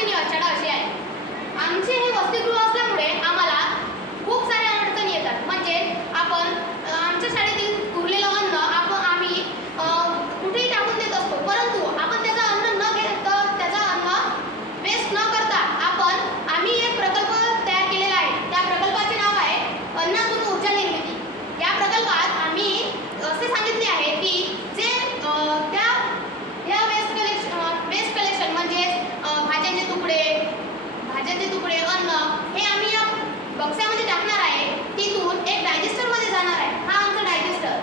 आजची चढा अशी आहे. आमचे हे वसतिगृह असल्यामुळे आम्हाला खूप साऱ्या अडचणी येतात. म्हणजे आपण आमच्या शाळेतील उरलेलं अन्न आम्ही कुठेही टाकून देत असतो, परंतु आपण त्याचं अन्न न घेता त्याचं अन्न वेस्ट न करता आम्ही एक प्रकल्प तयार केलेला आहे. त्या प्रकल्पाचे नाव आहे अन्नातून ऊर्जा निर्मिती. या प्रकल्पात आम्ही असे सांगितले आहे की जे त्या वेस्ट कलेक्शन म्हणजे भाज्यांचे तुकडे अन्न हे आम्ही या बक्स्यामध्ये टाकणार आहे. तिथून एक डायजेस्टरमध्ये जाणार आहे. हा आमचा डायजेस्टर.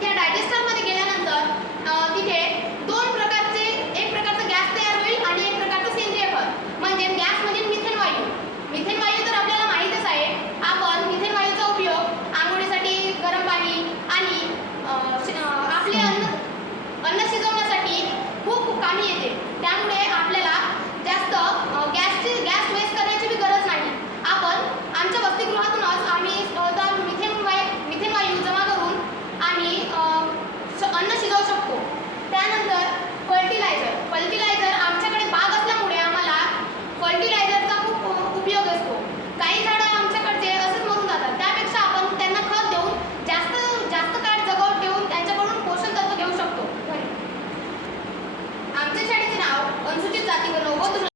त्या डायजेस्टरमध्ये गेल्यानंतर तिथे एक प्रकारचा गॅस तयार होईल आणि एक प्रकारचं सेंद्रिय खत. म्हणजे गॅस म्हणजे मिथेन वायू. मिथेन वायू तर आपल्याला माहीतच आहे. आपण मिथेन वायूचा उपयोग आंघोळीसाठी, गरम पाणी आणि आपले अन्न शिजवण्यासाठी खूप कामी येते. त्यामुळे आपल्याला जास्त गॅस वेस्ट करण्याची गरज नाही. आपण आमच्या वसतिगृहातूनच आम्ही मिथेन वायू जमा करून आम्ही अन्न शिजवू शकतो. त्यानंतर फर्टिलायझर आमच्याकडे बाग असल्यामुळे आम्हाला फर्टिलायझरचा खूप उपयोग असतो. काही झाडं आमच्याकडचे असेच मरून जातात. त्यापेक्षा आपण त्यांना खत देऊन जास्त काळ जगवून ठेवून त्यांच्याकडून पोषण तत्व घेऊ शकतो. आमच्या शाळेचे नाव अनुसूचित जाती व नवबोध